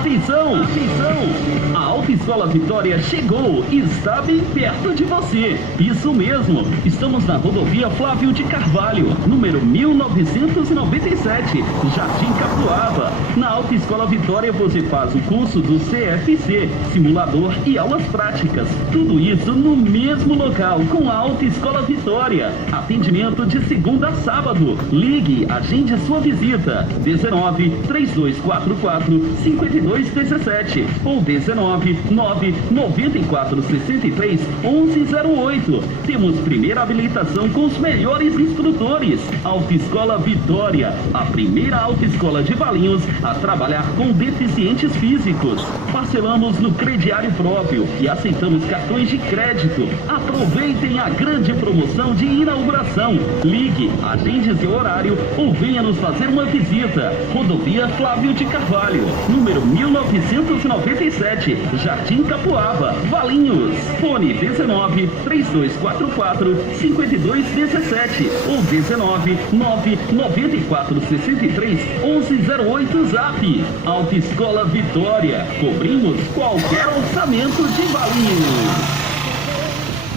Atenção! Atenção! A Autoescola Vitória chegou e está bem perto de você. Isso mesmo, estamos na rodovia Flávio de Carvalho, número 1997, Jardim Capuava. Na Autoescola Vitória você faz o curso do CFC, simulador e aulas práticas. Tudo isso no mesmo local com a Autoescola Vitória. Atendimento de segunda a sábado. Ligue, agende sua visita. 19 3244 5217 ou 19 994 63 1108. Temos primeira habilitação com os melhores instrutores. Autoescola Vitória, a primeira autoescola de Valinhos a trabalhar com deficientes físicos. Parcelamos no crediário próprio e aceitamos cartões de crédito. Aproveitem a grande promoção de inauguração. Ligue, agende seu horário ou venha nos fazer uma visita. Rodovia Flávio de Carvalho, número 1997, Jardim Capuava, Valinhos. Fone 19 3244 5217 ou 19 994 63 1108 Zap. Autoescola Vitória, cobrimos qualquer orçamento de Valinhos.